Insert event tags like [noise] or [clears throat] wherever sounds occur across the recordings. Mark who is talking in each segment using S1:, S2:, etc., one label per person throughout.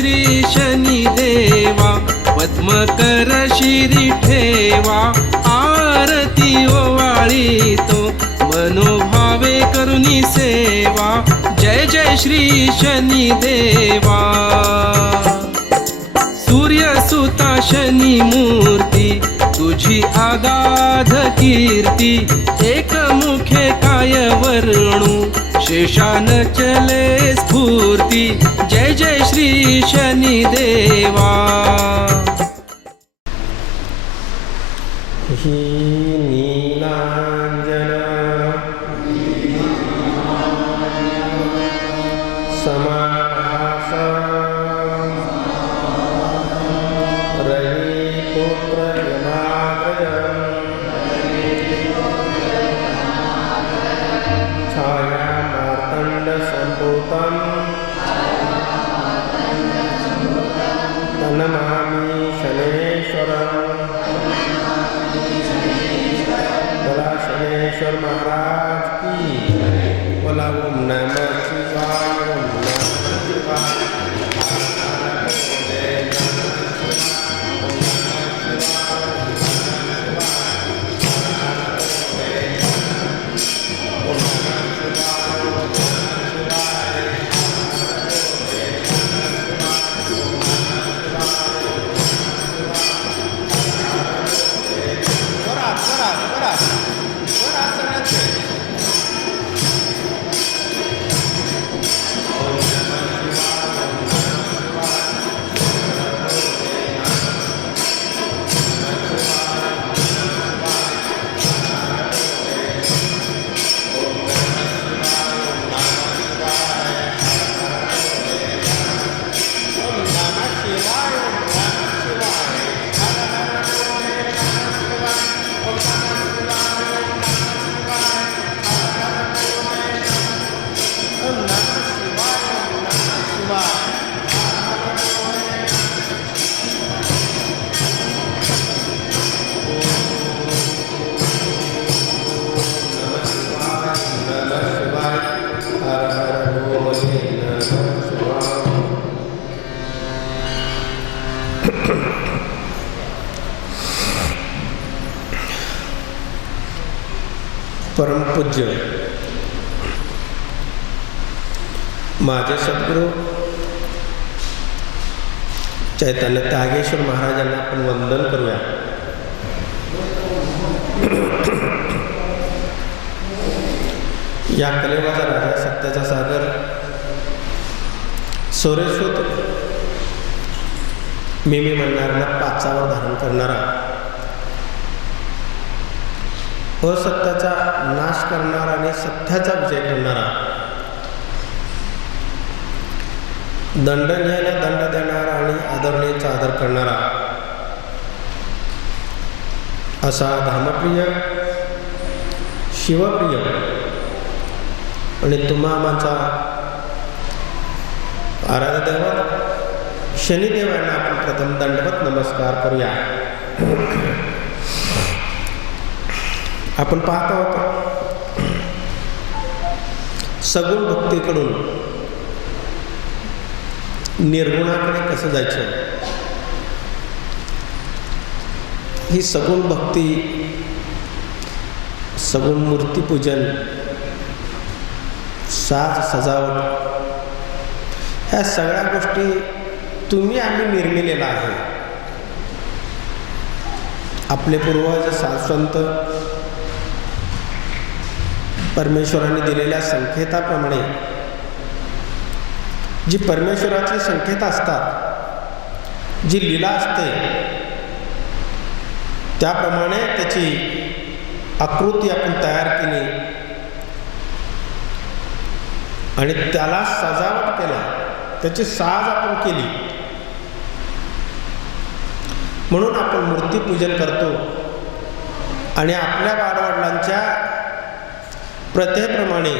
S1: श्री शनी देवा पद्मकर शिरी ठेवा आरती ओवाळी तो मनोभावे करुणी सेवा जय जय श्री शनी देवा. सूर्य शनी मूर्ती तुझी आगाध कीर्ती एक मुखे काय वर्णू शेषान चले स्फूर्ती जय जय श्री शनी देवा
S2: हि नीलाञ्जना। समाभासा परमपूज्य. माझे सद्गुरू चैतन्य त्यागेश्वर महाराजांना आपण वंदन करूया. या कलेवाचा राजा सत्याचा सागर सोरेसूत मी मी म्हणणाऱ्यांना पाचावर धारण करणारा. असत्याचा नाश करणारा आणि सत्याचा विजय करणारा. दंडनीयाला दंड देणारा आणि आदरणीयचा आदर करणारा. असा धर्मप्रिय शिवप्रिय आणि तुम्हा माझा आराध्य शनिदेवांना आपण प्रथम दंडवत नमस्कार करूया. आपण पाहत आहोत सगुण भक्तीकडून निर्गुणाकडे कसं जायचं? ही सगुण भक्ती सगुण मूर्तीपूजन साज सजावट ह्या सगळ्या गोष्टी तुम्ही आम्ही निर्मिलेला आहे आपले पूर्वज साधसंत परमेश्वराने दिलेल्या संकेताप्रमाणे. जी परमेश्वराची संकेत असतात जी लीला असते त्याप्रमाणे त्याची आकृती आपण तयार केली. आणि त्याला सजावट केला त्याची साज आपण केली. म्हणून आपण मूर्तीपूजन करतो. आणि आपल्या बालवडिलांच्या प्रथेप्रमाणे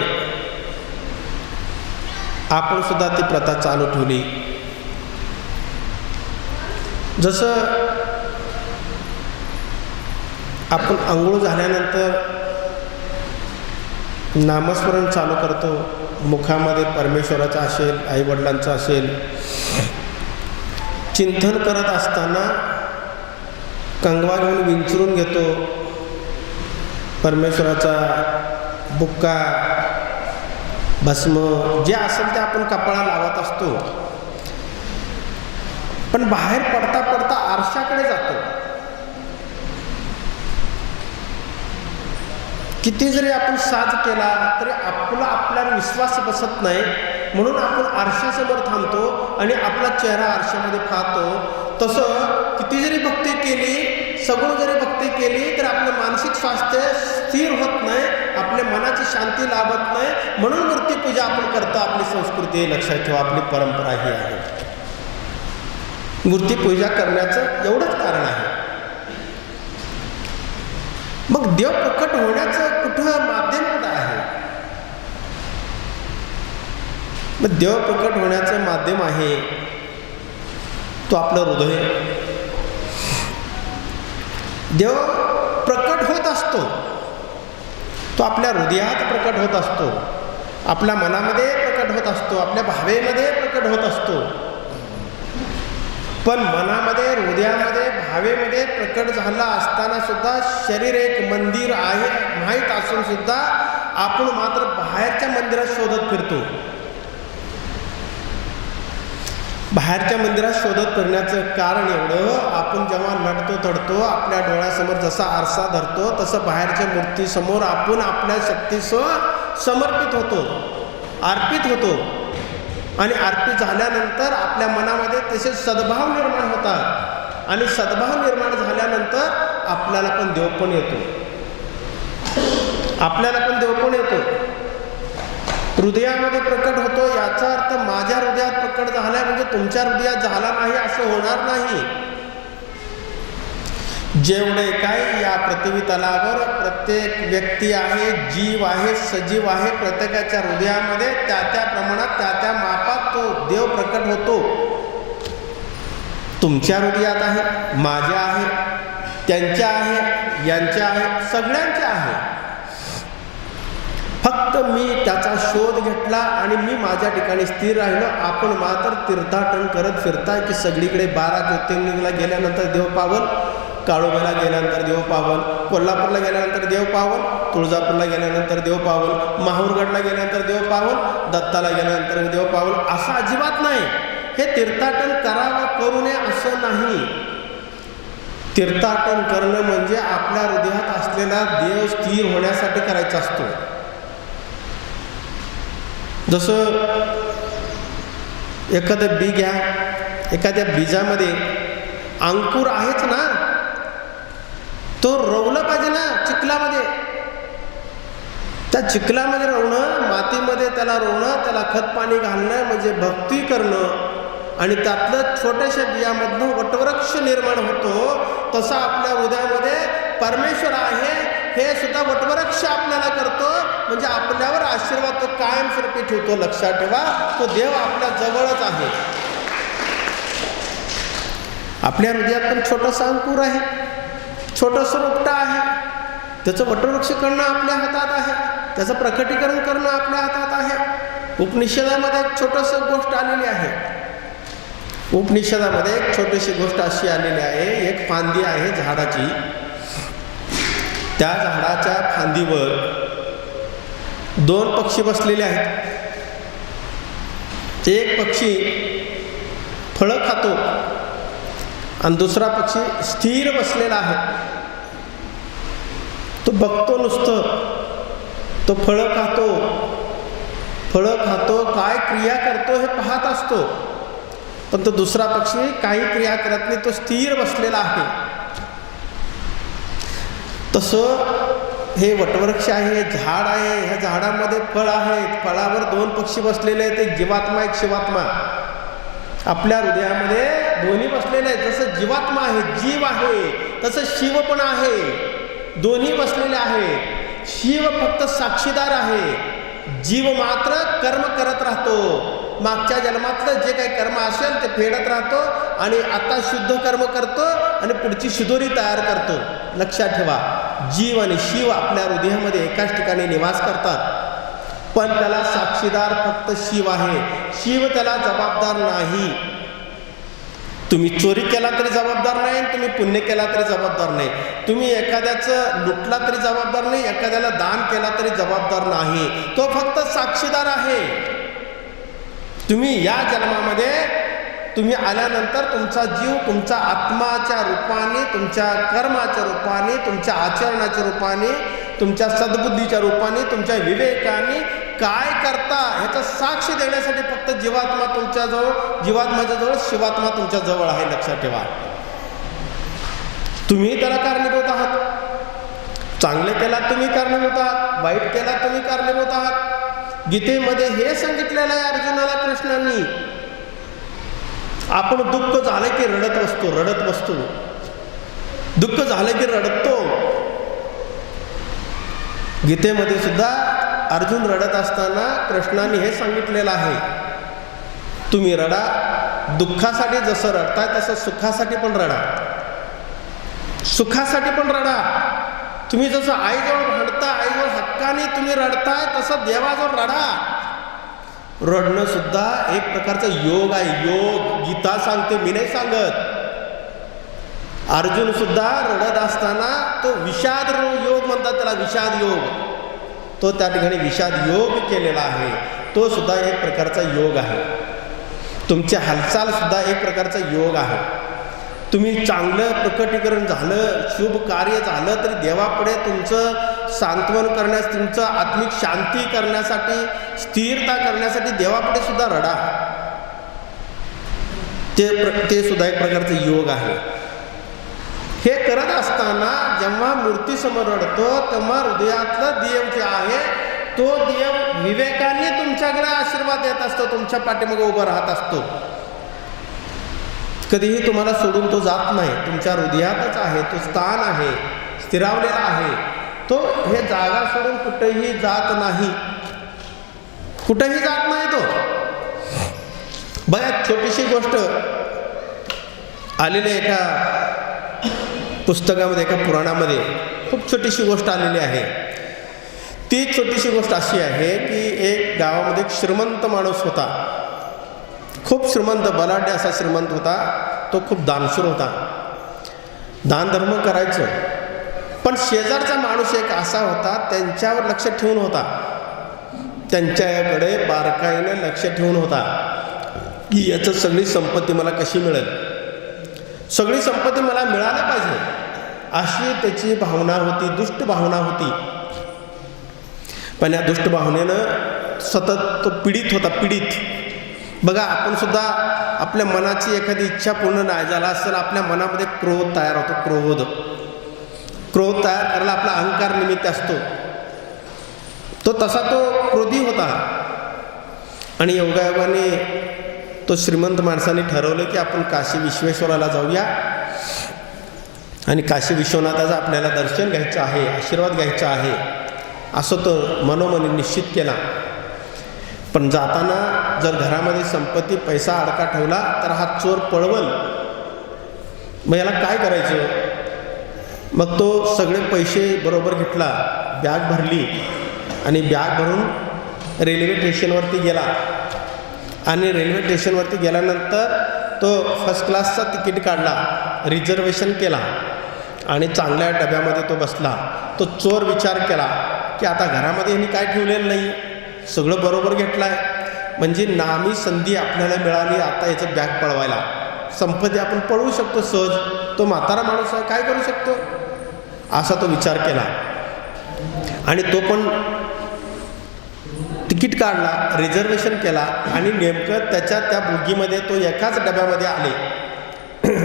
S2: आपण सुद्धा ती प्रथा चालू ठेवली. जसं आपण आंघोळ झाल्यानंतर नामस्मरण चालू करतो मुखामध्ये परमेश्वराचं असेल आईवडिलांचं असेल चिंतन करत असताना कंगवा घेऊन विंचरून घेतो परमेश्वराचा बुक्का भस्म जे असेल ते आपण कपाळा लावत असतो. पण बाहेर पडता पडता आरशाकडे जातो. किती जरी आपण साज केला तरी आपला आपल्याला विश्वास बसत नाही. म्हणून आपण आरशासमोर थांबतो आणि आपला चेहरा आरशामध्ये पाहतो. तसं किती जरी भक्ती केली सगुण जरी भक्ती केली तर आपलं मानसिक स्वास्थ्य स्थिर होत नाही आपल्या मनाची शांती लाभत नाही. म्हणून मूर्तीपूजा आपण करतो आपली संस्कृती लक्षात ठेवा आपली परंपरा ही आहे. मूर्तीपूजा करण्याचं एवढंच कारण आहे. मग देव प्रकट होण्याचं कुठं माध्यम कुठं आहे? मग देव प्रकट होण्याचं माध्यम आहे तो आपलं हृदय. देव प्रकट होत असतो. तो आपल्या हृदयात प्रकट होत असतो. आपल्या मनामध्ये प्रकट होत असतो. आपल्या भावेमध्ये प्रकट होत असतो. पण मनामध्ये हृदयामध्ये भावेमध्ये प्रकट झाला असताना सुद्धा शरीर एक मंदिर आहे माहीत असून सुद्धा आपण मात्र बाहेरच्या मंदिरात शोधत फिरतो. बाहेरच्या मंदिरात शोधत फिरण्याचं कारण एवढं आपण जेव्हा नडतो तडतो आपल्या डोळ्यासमोर जसा आरसा धरतो तसं बाहेरच्या मूर्तीसमोर आपण आपल्या शक्तीसह समर्पित होतो अर्पित होतो. आणि अर्पित झाल्यानंतर आपल्या मनामध्ये तसे सद्भाव निर्माण होतात. आणि सद्भाव निर्माण झाल्यानंतर आपल्याला पण देव पण येतो. आपल्याला पण देव पण येतो. हृदयामध्ये प्रकट होतो याचा अर्थ माझ्या हृदयात प्रकट झालाय म्हणजे तुमच्या हृदयात झाला नाही असं होणार नाही. जेवढे काय या पृथ्वी तलावर प्रत्येक व्यक्ती आहे जीव आहे सजीव आहे प्रत्येकाच्या हृदयामध्ये त्या त्या प्रमाणात त्या त्या मापात तो देव प्रकट होतो. तुमच्या हृदयात आहे माझ्या आहे त्यांच्या आहे यांच्या आहे सगळ्यांच्या आहे. फक्त मी त्याचा शोध घेतला आणि मी माझ्या ठिकाणी स्थिर राहिलो. आपण मात्र तीर्थाटन करत फिरताय की सगळीकडे बारा ज्योतिर्लिंगला गेल्यानंतर देव पावन काळोबाला गेल्यानंतर देव पावन कोल्हापूरला गेल्यानंतर देव पावन तुळजापूरला गेल्यानंतर देव पावन माहूरगडला गेल्यानंतर देव पावन दत्ताला गेल्यानंतर देव पावन. असं अजिबात नाही. हे तीर्थाटन करावं करू नये असं नाही. तीर्थाटन करणं म्हणजे आपल्या हृदयात असलेला देव स्थिर होण्यासाठी करायचा असतो. जसं एखादं बी घ्या एखाद्या बीजामध्ये अंकुर आहेच ना? तो रोवलं पाहिजे ना चिखलामध्ये. त्या चिखलामध्ये रोवणं मातीमध्ये त्याला रोवणं त्याला खत पाणी घालणं म्हणजे भक्ती करणं. आणि त्यातलं छोट्याशा बियामधनं वटवृक्ष निर्माण होतो तसा आपल्या हृदयामध्ये परमेश्वर आहे हे सुद्धा वटवृक्ष आपल्याला करतो. म्हणजे आपल्यावर आशीर्वाद तो कायमस्वरूपी ठेवतो. लक्षात ठेवा तो देव आपल्या जवळच आहे. आपल्या हृदयात पण छोटंसं अंकुर आहे. छोटंसं रोपटं आहे. त्याचं वटवृक्ष करणं आपल्या हातात आहे. त्याचं प्रकटीकरण करणं आपल्या हातात आहे. उपनिषदामध्ये एक छोटंसं गोष्ट आलेली आहे. उपनिषदामध्ये एक छोटीशी गोष्ट अशी आलेली आहे. एक फांदी आहे झाडाची. त्या झाडाच्या फांदीवर दोन पक्षी बसलेले आहेत. एक पक्षी फळं खातो आणि दुसरा पक्षी स्थिर बसलेला आहे. तो बघतो नुसतं. तो फळं खातो. फळं खातो काय क्रिया करतो हे पाहत असतो. पण तो दुसरा पक्षी काही क्रिया करत नाही तो स्थिर बसलेला आहे. तसं हे वटवृक्ष आहे हे झाड आहे ह्या झाडामध्ये फळ आहेत. फळावर दोन पक्षी बसलेले आहेत एक जीवात्मा एक शिवात्मा. आपल्या हृदयामध्ये दोन्ही बसलेले आहेत. जसं जीवात्मा आहे जीव आहे तसं शिव पण आहे. दोन्ही बसलेले आहेत शिव फक्त साक्षीदार आहे. जीव मात्र कर्म करत राहतो. मागच्या जन्मातलं जे काही कर्म असेल ते फेडत राहतो आणि आता शुद्ध कर्म करतो आणि पुढची शिदोरी तयार करतो. लक्षात ठेवा जीव आणि शिव आपल्या हृदयामध्ये एकाच ठिकाणी निवास करतात. पण त्याला साक्षीदार फक्त शिव आहे. शिव त्याला जबाबदार नाही. तुम्ही चोरी केला तरी जबाबदार नाही तुम्ही पुण्य केला तरी जबाबदार नाही. तुम्ही एखाद्याचं लुटला तरी जबाबदार नाही एखाद्याला दान केला तरी जबाबदार नाही. तो फक्त साक्षीदार आहे. तुम्ही या जन्मामध्ये तुम्ही आल्यानंतर तुमचा जीव तुमचा आत्माच्या रूपाने तुमच्या कर्माच्या रूपाने तुमच्या आचरणाच्या रूपाने तुमच्या सद्बुद्धीच्या रूपाने तुमच्या विवेकाने काय करता ह्याचा साक्ष देण्यासाठी फक्त जीवात्मा तुमच्याजवळ जीवात्माच्या जवळ शिवात्मा तुमच्या जवळ आहे लक्षात ठेवा. तुम्ही त्याला कारणीभूत आहात. चांगले केला तुम्ही कारणीभूत आहात वाईट केला तुम्ही कारणीभूत आहात. गीतेमध्ये हे सांगितलेलं आहे अर्जुनाला कृष्णांनी. आपण दुःख झालं की रडत बसतो रडत बसतो. दुःख झालं की रडतो. गीतेमध्ये सुद्धा अर्जुन रडत असताना कृष्णाने हे सांगितलेलं आहे. तुम्ही रडा दुःखासाठी जसं रडताय तसं सुखासाठी पण रडा. सुखासाठी पण रडा. तुम्ही जसं आईजवळ रडता आईजवळ हक्काने तुम्ही रडताय तसं देवाजवळ रडा. रडणं सुद्धा एक प्रकारचा योग आहे. योग गीता सांगते मी नाही सांगत. अर्जुन सुद्धा रडत असताना तो विषाद योग म्हणतात त्याला विषाद योग. तो त्या ठिकाणी विषाद योग केलेला आहे. तो सुद्धा एक प्रकारचा योग आहे. तुमची हालचाल सुद्धा एक प्रकारचा योग आहे. तुम्ही चांगलं प्रकटीकरण झालं शुभ कार्य झालं तरी देवापुढे तुमचं सांत्वन करण्यास तुमचं आत्मिक शांती करण्यासाठी स्थिरता करण्यासाठी देवापुढे सुद्धा रडा. ते प्र ते सुद्धा एक प्रकारचं योग आहे. हे करत असताना जेव्हा मूर्तीसमोर रडतो तेव्हा हृदयातलं देव जे आहे तो देव विवेकाने तुमच्याकडे आशीर्वाद देत असतो तुमच्या पाठीमागे उभं राहत असतो. कधीही तुम्हाला सोडून तो जात नाही. तुमच्या हृदयातच आहे तो स्थान आहे स्थिरावलेला आहे. तो हे जागा सोडून कुठेही जात नाही. कुठेही जात नाही तो. बऱ्याच छोटीशी गोष्ट आलेली एका पुस्तकामध्ये एका पुराणामध्ये. खूप छोटीशी गोष्ट आलेली आहे. ती छोटीशी गोष्ट अशी आहे की एक गावामध्ये एक श्रीमंत माणूस होता. खूप श्रीमंत बलाढ्य असा श्रीमंत होता तो खूप दानशूर होता. दानधर्म करायचो. पण शेजारचा माणूस एक असा होता त्यांच्यावर लक्ष ठेवून होता. त्यांच्याकडे बारकाईने लक्ष ठेवून होता. की याचं सगळी संपत्ती मला कशी मिळेल? सगळी संपत्ती मला मिळायला पाहिजे. अशी त्याची भावना होती दुष्ट भावना होती. पण या दुष्ट भावनेनं सतत तो पीडित होता पीडित. बघा आपण सुद्धा आपल्या मनाची एखादी इच्छा पूर्ण नाही झाला असेल आपल्या मनामध्ये क्रोध तयार होतो क्रोध. क्रोध तयार करायला आपला अहंकार निमित्त असतो. तो तसा तो क्रोधी होता. आणि योगायोगाने तो श्रीमंत माणसाने ठरवलं की आपण काशी विश्वेश्वराला जाऊया. आणि काशी विश्वनाथाचं आपल्याला दर्शन घ्यायचं आहे आशीर्वाद घ्यायचा आहे असं तो मनोमनी निश्चित केला. पण जाताना जर घरामध्ये संपत्ती पैसा अडका ठेवला तर हा चोर पळवल. मग याला काय करायचं? मग तो सगळे पैसे बरोबर घेतला बॅग भरली आणि बॅग भरून रेल्वे स्टेशनवरती गेला. आणि रेल्वे स्टेशनवरती गेल्यानंतर तो फर्स्ट क्लासचा तिकीट काढला रिझर्वेशन केला आणि चांगल्या डब्यामध्ये तो बसला. तो चोर विचार केला की आता घरामध्ये यांनी काय ठेवलेलं नाही? सगळं बरोबर घेतलं आहे म्हणजे नामी संधी आपल्याला मिळाली आता याचं बॅग पळवायला. संपत्ती आपण पळवू शकतो सहज. तो म्हातारा माणूस आहे काय करू शकतो? असा तो विचार केला. आणि तो पण तिकीट काढला रिझर्वेशन केला आणि नेमकं त्याच्या त्या बोगीमध्ये तो एकाच डब्यामध्ये आले.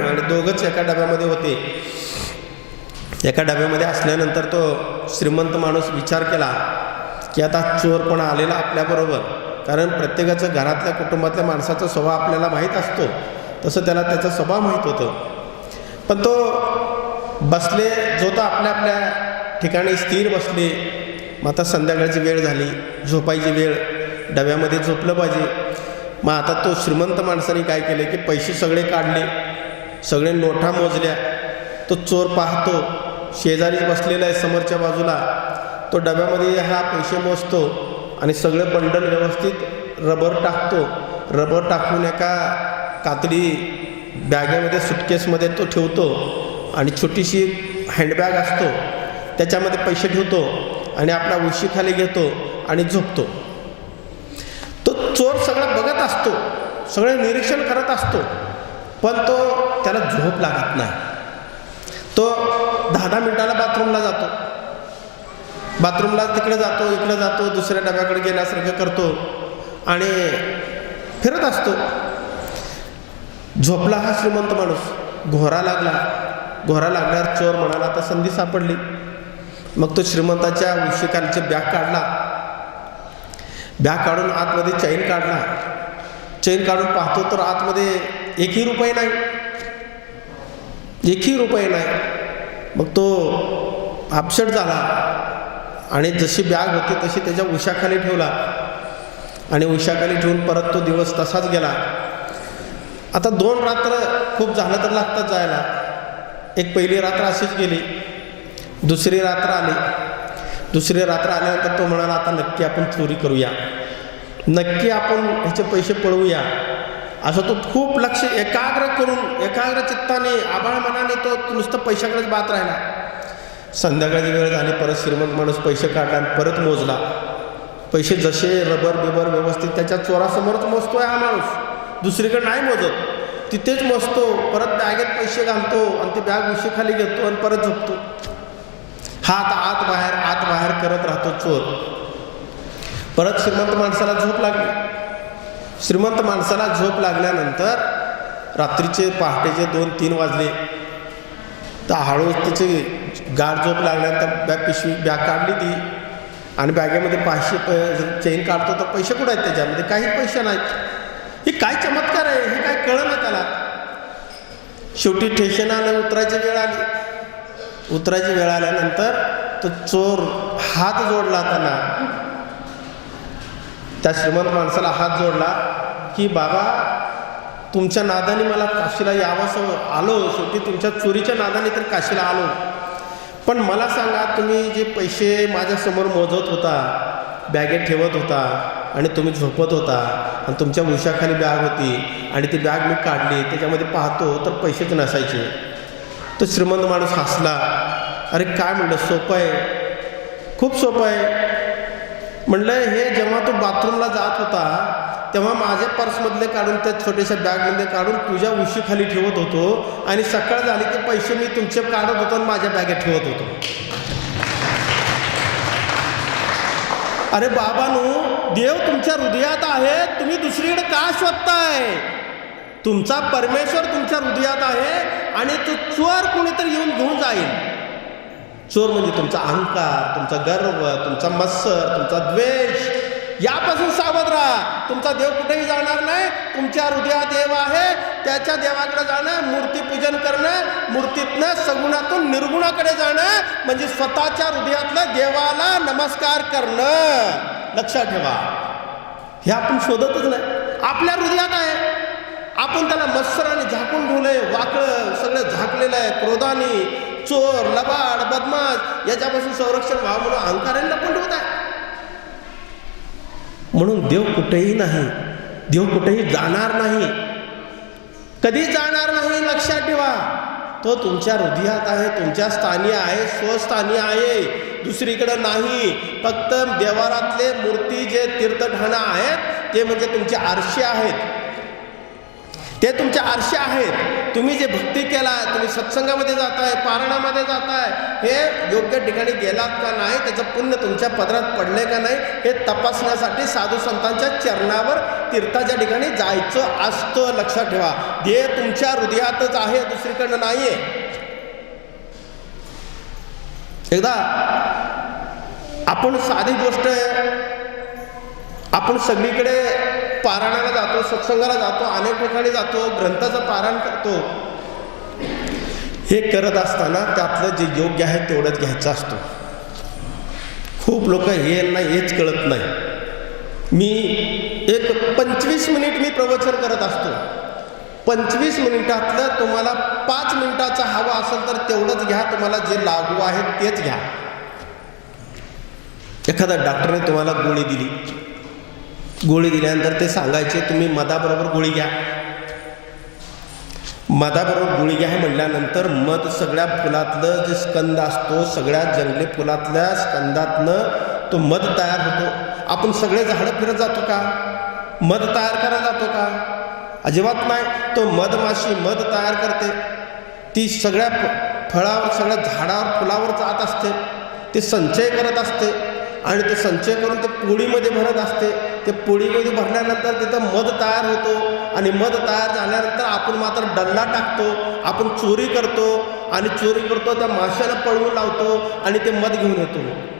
S2: आणि दोघंच एका डब्यामध्ये होते. एका डब्यामध्ये असल्यानंतर तो श्रीमंत माणूस विचार केला की आता चोर पण आलेला आपल्याबरोबर कारण प्रत्येकाचं घरातल्या कुटुंबातल्या माणसाचा स्वभाव आपल्याला माहीत असतो. तसं त्याला त्याचा स्वभाव माहीत होतं. पण तो बसले जो तो आपल्या आपल्या ठिकाणी स्थिर बसले. मग आता संध्याकाळची वेळ झाली झोपायची वेळ. डब्यामध्ये झोपलं पाहिजे. मग आता तो श्रीमंत माणसाने काय केले की पैसे सगळे काढले. सगळे नोटा मोजल्या. तो चोर पाहतो शेजारीच बसलेला आहे समोरच्या बाजूला. तो डब्यामध्ये हा पैसे मोजतो आणि सगळे बंडल व्यवस्थित रबर टाकतो. रबर टाकून एका कातडी बॅगेमध्ये सुटकेसमध्ये तो ठेवतो आणि छोटीशी हँडबॅग असतो. त्याच्यामध्ये पैसे ठेवतो आणि आपला उशीखाली घेतो आणि झोपतो. तो चोर सगळं बघत असतो सगळं निरीक्षण करत असतो पण तो त्याला झोप लागत नाही. तो दहा दहा मिनिटाला बाथरूमला जातो. बाथरूमला तिकडे जातो इकडे जातो दुसऱ्या डब्याकडे गेल्यासारखं करतो. आणि फिरत असतो. झोपला हा श्रीमंत माणूस. घोरा लागला. घोरा लागल्यावर चोर म्हणाला आता संधी सापडली. मग तो श्रीमंताच्या उशिकालचे बॅग काढला. बॅग काढून आतमध्ये चैन काढला. चैन काढून पाहतो तर आतमध्ये एकही रुपये नाही. एकही रुपये नाही. मग तो आपशट झाला. आणि जशी बॅग होती तशी त्याच्या उशाखाली ठेवला. आणि उशाखाली ठेवून परत तो दिवस तसाच गेला. आता दोन रात्र खूप झालं तर लागतात जायला. एक पहिली रात्र अशीच गेली. दुसरी रात्र आली. दुसरी रात्र आल्यानंतर तो म्हणाला आता नक्की आपण चोरी करूया. नक्की आपण ह्याचे पैसे पळवूया. असं तो खूप लक्ष एकाग्र करून एकाग्र चित्ताने आबाळ मनाने तो नुसतं पैशाकडेच बात राहिला. संध्याकाळची वेळ झाली परत श्रीमंत माणूस पैसे काढला आणि परत मोजला. पैसे जसे रबर बिबर व्यवस्थित त्याच्या चोरासमोरच मोजतोय हा माणूस. दुसरीकडे नाही मोजत. तिथेच मोजतो. परत बॅगेत पैसे घालतो आणि ते बॅग उशीखाली घेतो आणि परत झोपतो. हा आता आत बाहेर आत बाहेर करत राहतो चोर. परत श्रीमंत माणसाला झोप लागली. श्रीमंत माणसाला झोप लागल्यानंतर रात्रीचे पहाटेचे दोन तीन वाजले. तर हळूहळू त्याचे गाड झोप लागल्यानंतर बॅग पिशवी बॅग काढली ती. आणि बॅगेमध्ये पाचशे प चेन काढतो तर पैसे कुठं आहेत त्याच्यामध्ये? काही पैसे नाहीत. हे काय चमत्कार आहे? हे काय कळलं ना त्याला. शेवटी स्टेशन आलं उतरायची वेळ आली. उतरायची वेळ आल्यानंतर तो चोर हात जोडला त्यांना. त्या श्रीमंत माणसाला हात जोडला की बाबा तुमच्या नादाने मला काशीला यावंसं आलो शेवटी तुमच्या चोरीच्या नादाने तर काशीला आलो. पण मला सांगा तुम्ही जे पैसे माझ्यासमोर मोजत होता बॅगेत ठेवत होता आणि तुम्ही झोपत होता आणि तुमच्या उशाखाली बॅग होती आणि ती बॅग मी काढली त्याच्यामध्ये पाहतो तर पैसेच नसायचे. तो श्रीमंत माणूस हसला. अरे काय म्हणलं? सोपं आहे. खूप सोपं आहे. म्हणलं हे जेव्हा तो बाथरूमला जात होता तेव्हा माझ्या पर्समधले काढून त्या छोट्याशा बॅगमध्ये काढून तुझ्या उशीखाली ठेवत होतो. आणि सकाळ झाली की पैसे मी तुमचे काढत होतो आणि माझ्या बॅगेत ठेवत होतो. अरे बाबानू देव तुमच्या हृदयात आहे तुम्ही दुसरीकडे का शोधताय? तुमचा परमेश्वर तुमच्या हृदयात आहे आणि तो चोर कुणीतरी येऊन घेऊन जाईल. चोर म्हणजे तुमचा अहंकार तुमचा गर्व तुमचा मत्सर तुमचा द्वेष. यापासून सावध राहा. तुमचा देव कुठेही जाणार नाही. तुमच्या हृदयात देव आहे. त्याच्या देवाकडे जाणं मूर्तीपूजन करणं मूर्तीतनं सगुणातून निर्गुणाकडे जाणं म्हणजे स्वतःच्या हृदयातलं देवाला नमस्कार करणं. लक्षात ठेवा. हे आपण शोधतच नाही. आपल्या हृदयात आहे. आपण त्याला मत्सराने झाकून ठेवलंय. वाकळं सगळं झाकलेलं आहे. क्रोधाने चोर लबाड बदमाश याच्यापासून संरक्षण व्हावं म्हणून अहंकाराने लपून ठेवत आहे. म्हणून देव कुठेही नाही देव कुठेही जाणार नाही. कधी जाणार नाही लक्षात ठेवा. तो तुमच्या हृदयात आहे तुमच्या स्थानी आहे स्वस्थानी आहे. दुसरीकडं नाही. फक्त देवारातले मूर्ती जे तीर्थठाणं आहेत ते म्हणजे तुमचे आरशे आहेत. ते तुमचे आरशे आहेत. तुम्ही जे भक्ती केला तुम्ही सत्संगामध्ये जाताय पारणामध्ये जाताय हे योग्य ठिकाणी गेलात का नाही त्याचं पुण्य तुमच्या पदरात पडले का नाही हे तपासण्यासाठी साधू संतांच्या चरणावर तीर्थाच्या ठिकाणी जायचं असतं. लक्षात ठेवा. ध्येय तुमच्या हृदयातच आहे दुसरीकडनं नाहीये. एकदा आपण साधी गोष्ट आपण सगळीकडे पारायणाला जातो सत्संगाला जातो अनेक ठिकाणी जातो ग्रंथाचं पारायण करतो. हे करत असताना त्यातलं जे योग्य आहे तेवढंच घ्यायचं असतो. खूप लोक हे यांना हेच कळत नाही. मी एक पंचवीस मिनिट मी प्रवचन करत असतो. पंचवीस मिनिटातलं तुम्हाला पाच मिनिटाचा हवा असेल तर तेवढंच घ्या तुम्हाला जे लागू आहे तेच घ्या. एखाद्या डॉक्टरने तुम्हाला गोळी दिली. गोळी दिल्यानंतर ते सांगायचे तुम्ही मधाबरोबर गोळी घ्या. मधाबरोबर गुळी घ्या म्हटल्यानंतर मध सगळ्या फुलातलं जे स्कंद असतो सगळ्या जंगली फुलातल्या स्कंदातनं तो मध तयार होतो. आपण सगळे झाडं फिरत जातो का? मध तयार करा जातो का? अजिबात नाही. तो मधमाशी मध तयार करते. ती सगळ्या फ- फळावर सगळ्या झाडावर फुलावर जात असते. ते संचय करत असते. आणि ते संचय करून ते पोळीमध्ये भरत असते. ते पोळीमध्ये भरल्यानंतर तिथं मध तयार होतो. आणि मध तयार झाल्यानंतर आपण मात्र डल्ला टाकतो. आपण चोरी करतो. आणि चोरी करतो त्या माशाला पळवून लावतो आणि ते मध घेऊन येतो.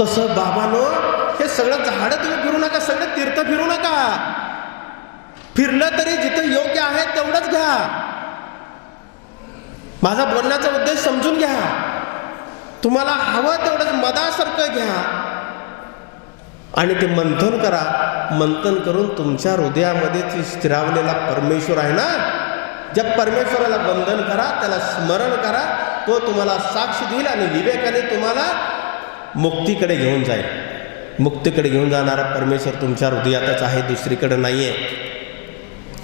S2: तसं बाबानो हे सगळं झाडं तुम्ही फिरू नका. सगळं तीर्थ फिरू नका. फिरलं तरी जिथं योग्य आहे तेवढंच घ्या. माझा बोलण्याचा उद्देश समजून घ्या. तुम्हाला हवं तेवढंच मदासारखं घ्या. आणि ते मंथन करा. मंथन करून तुमच्या हृदयामध्ये स्थिरावलेला परमेश्वर आहे ना? ज्या परमेश्वराला बंधन करा त्याला स्मरण करा. तो तुम्हाला साक्ष देईल आणि विवेकाने तुम्हाला मुक्तीकडे घेऊन जाईल. मुक्तीकडे घेऊन जाणारा परमेश्वर तुमच्या हृदयातच आहे दुसरीकडे नाही आहे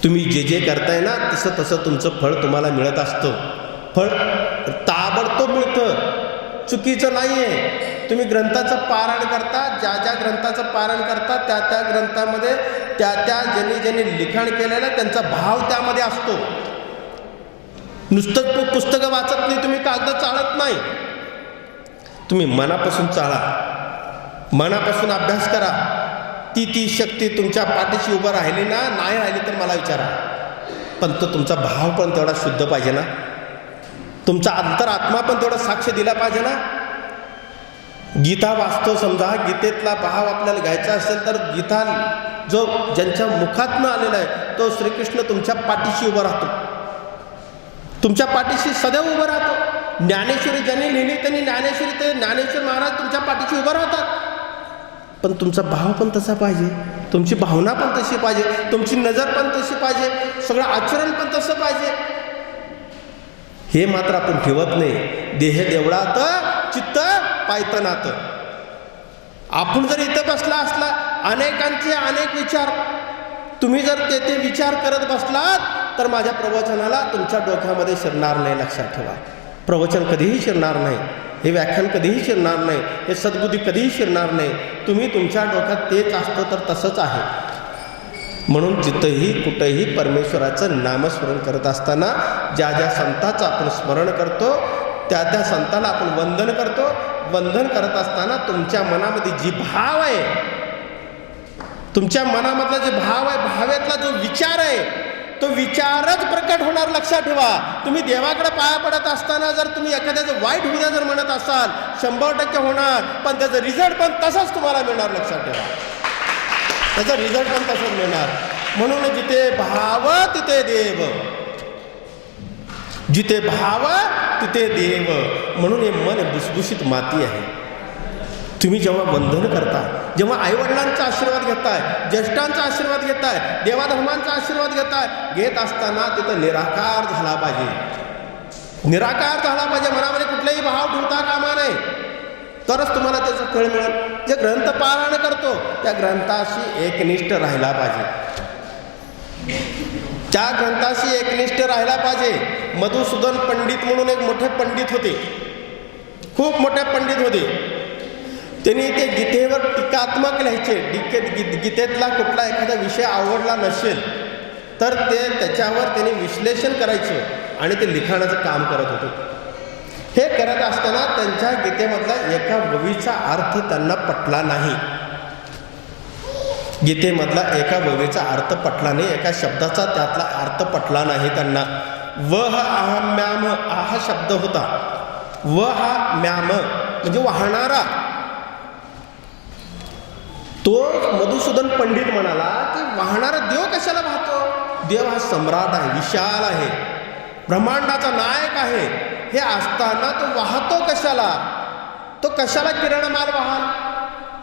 S2: तुम्ही जे जे करताय ना तसं तसं तुमचं फळ तुम्हाला मिळत असतं. फळ ताबडतोब मिळतं. चुकीचं नाही आहे तुम्ही ग्रंथाचं पारण करता ज्या ज्या ग्रंथाचं पारण करता त्या त्या ग्रंथामध्ये त्या त्या ज्यांनी ज्यांनी लिखाण केलेलं आहे, त्यांचा भाव त्यामध्ये असतो. नुसतं पुस्तकं वाचत नाही तुम्ही कागद चालत नाही. तुम्ही मनापासून चाळा. मनापासून अभ्यास करा. ती ती शक्ती तुमच्या पाठीशी उभं राहिली ना नाही राहिली तर मला विचारा. पण तो तुमचा भाव पण तेवढा शुद्ध पाहिजे ना. तुमचा अंतरात्मा पण तेवढा साक्ष दिला पाहिजे ना? गीता वाचतो समजा गीतेतला भाव आपल्याला घ्यायचा असेल तर गीता जो ज्यांच्या मुखातनं आलेला आहे तो श्रीकृष्ण तुमच्या पाठीशी उभा राहतो. तुमच्या पाठीशी सदैव उभं राहतो. ज्ञानेश्वरी ज्यांनी लिहिली त्यांनी ज्ञानेश्वरी ते ज्ञानेश्वर महाराज तुमच्या पाठीशी उभं राहतात. पण तुमचा भाव पण तसा पाहिजे. तुमची भावना पण तशी पाहिजे. तुमची नजर पण तशी पाहिजे. सगळं आचरण पण तसं पाहिजे. हे मात्र आपण ठेवत नाही. देह देवळात चित्त पायतनात आपण जर इथं बसला असला अनेकांचे अनेक विचार तुम्ही जर ते ते विचार करत बसलात तर माझ्या प्रवचनाला तुमच्या डोक्यामध्ये शिरणार नाही लक्षात ठेवा. प्रवचन कधीही शिरणार नाही. हे व्याख्यान कधीही शिरणार नाही. हे सद्बुद्धी कधीही शिरणार नाही. तुम्ही तुमच्या डोक्यात तेच असतं तर तसंच आहे. म्हणून जिथंही कुठंही परमेश्वराचं नामस्मरण करत असताना ज्या ज्या संताचं आपण स्मरण करतो त्या त्या संताला आपण वंदन करतो. वंदन करत असताना तुमच्या मनामध्ये जी भाव आहे तुमच्या मनामधला जे भाव आहे भावेतला जो विचार आहे तो विचारच प्रकट होणार लक्षात ठेवा. तुम्ही देवाकडे पाया पडत असताना जर तुम्ही एखाद्याचं वाईट उद्या जर म्हणत असाल शंभर टक्के होणार पण त्याचा रिझल्ट पण तसाच तुम्हाला मिळणार लक्षात ठेवा. त्याचा रिझल्ट पण तसंच मिळणार? म्हणून जिथे भाव तिथे देव. जिथे भाव तिथे देव. म्हणून हे मन भुसभुशीत माती आहे. तुम्ही जेव्हा बंधन करता जेव्हा आईवडिलांचा आशीर्वाद घेताय ज्येष्ठांचा आशीर्वाद घेताय देवाधर्मांचा आशीर्वाद घेताय घेत असताना तिथं निराकार झाला पाहिजे. निराकार झाला पाहिजे मनामध्ये कुठलाही भाव ठेवता कामा नाही तरच तुम्हाला त्याचं फळ मिळेल. जे ग्रंथ पारायण करतो त्या ग्रंथाशी एकनिष्ठ राहिला पाहिजे. त्या ग्रंथाशी एकनिष्ठ राहिला पाहिजे मधुसूदन पंडित म्हणून एक मोठे पंडित होते. खूप मोठे पंडित होते. त्यांनी ते गीतेवर टीकात्मक लिहायचे. टिकेत गीतेतला कुठला एखादा विषय आवडला नसेल तर ते त्याच्यावर त्यांनी विश्लेषण करायचे आणि ते लिखाणाचं काम करत होते. हे करत असताना त्यांच्या गीतेमधला एका ववीचा अर्थ त्यांना पटला नाही. गीतेमधला एका ववीचा अर्थ पटला नाही एका शब्दाचा त्यातला अर्थ पटला नाही त्यांना. व हा आह म्याम हा शब्द होता. व हा म्याम म्हणजे वाहणारा. तो मधुसूदन पंडित म्हणाला की वाहणारा देव कशाला वाहतो? देव हा सम्राट आहे विशाल आहे. ब्रह्मांडाचा नायक आहे. हे असताना तो वाहतो कशाला? तो कशाला किरणमाल वाहन?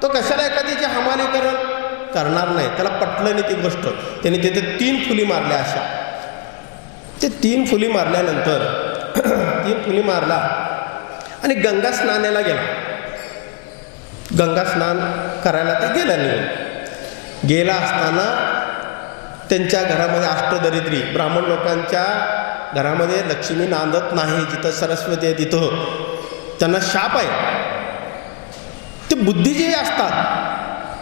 S2: तो कशाला एखाद्याची हमाली करण करणार नाही. त्याला पटलं नाही ती गोष्ट. त्याने तिथे तीन फुली मारल्या अशा. ते तीन फुली मारल्यानंतर [clears throat] तीन फुली मारला आणि गंगा स्नानाला गेला. गंगा स्नान करायला तर गेला नाही. गेला असताना त्यांच्या घरामध्ये अष्टदरिद्री ब्राह्मण लोकांच्या घरामध्ये लक्ष्मी नांदत नाही जिथं सरस्वती आहे तिथं. त्यांना शाप आहे. ते बुद्धिजीवी असतात.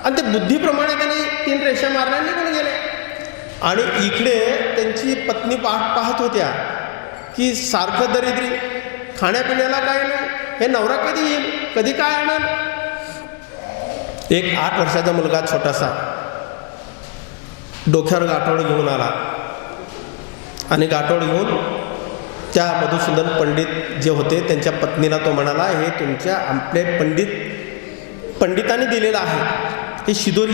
S2: आणि ते बुद्धीप्रमाणे त्यांनी तीन रेषा मारल्या निघून गेले. आणि इकडे त्यांची पत्नी पाहत पाहत होत्या की सारखं दरिद्री खाण्यापिण्याला काय नाही हे नवरा कधी येईल कधी काय आणेल? एक आठ वर्षाचा मुलगा छोटासा डोक्यावर गाठवड घेऊन आला. आणि गाठोड घेऊन त्या मधुसूदन पंडित जे होते त्यांच्या पत्नीला तो म्हणाला हे तुमच्या आपले पंडित पंडितांनी दिलेलं आहे. हे शिदोरी.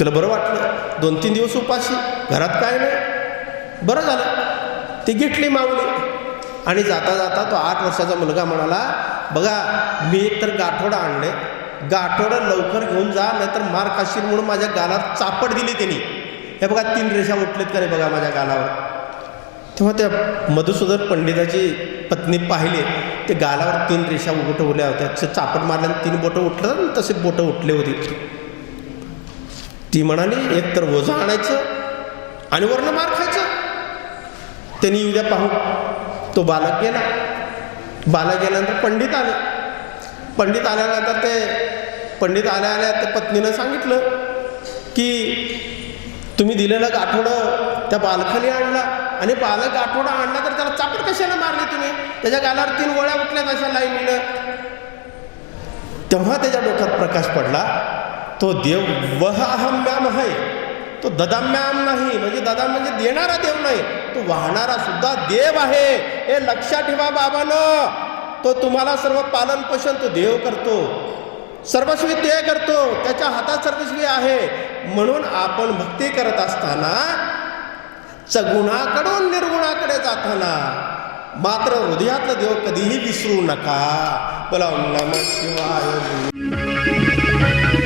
S2: तुला बरं वाटलं? दोन तीन दिवस उपाशी. घरात काय नाही. बरं झालं. ती घेतली माऊली. आणि जाता जाता तो आठ वर्षाचा मुलगा म्हणाला बघा मी एक तर गाठोडं आणले. गाठोडं लवकर घेऊन जा नाहीतर मार खाशील म्हणून माझ्या गालात चापड दिली त्यांनी. हे बघा तीन रेषा उठलेत का नाही बघा माझ्या गालावर. तेव्हा त्या मधुसूदन पंडिताची पत्नी पाहिले ते गालावर तीन रेषा उठवल्या होत्या. तसे चापट मारल्याने तीन बोटं उठलं आणि तसे बोटं उठले होते. ती म्हणाली एक तर ओझं आणायचं आणि वरनं मार खायचं. त्यांनी उद्या पाहू. तो बालक गेला. बालक गेल्यानंतर पंडित आले. पंडित आल्यानंतर ते पंडित आल्या आल्या त्या पत्नीनं सांगितलं की तुम्ही दिलेलं गाठोडं त्या बालकाने आणला. आणि पालक आठवडा आणला तर त्याला चापट कशाला मारली तुम्ही? त्याच्या गालावर तीन गोळ्या उठल्यात अशा लाईनीनं तेव्हा त्याच्या डोक्यात प्रकाश पडला तो देव वह अहम्याम आहे तो ददाम्याम नाही म्हणजे ददा म्हणजे देणारा देव नाही. तो वाहणारा सुद्धा देव आहे. हे लक्षात ठेवा बाबानं. तो तुम्हाला सर्व पालन पोषण तो देव करतो. सर्वस्वी ते करतो. त्याच्या हातात सर्वस्वी आहे. म्हणून आपण भक्ती करत असताना सगुणाकडून निर्गुणाकडे जाताना मात्र हृदयातलं देव कधीही विसरू नका. बोला नम शिवाय.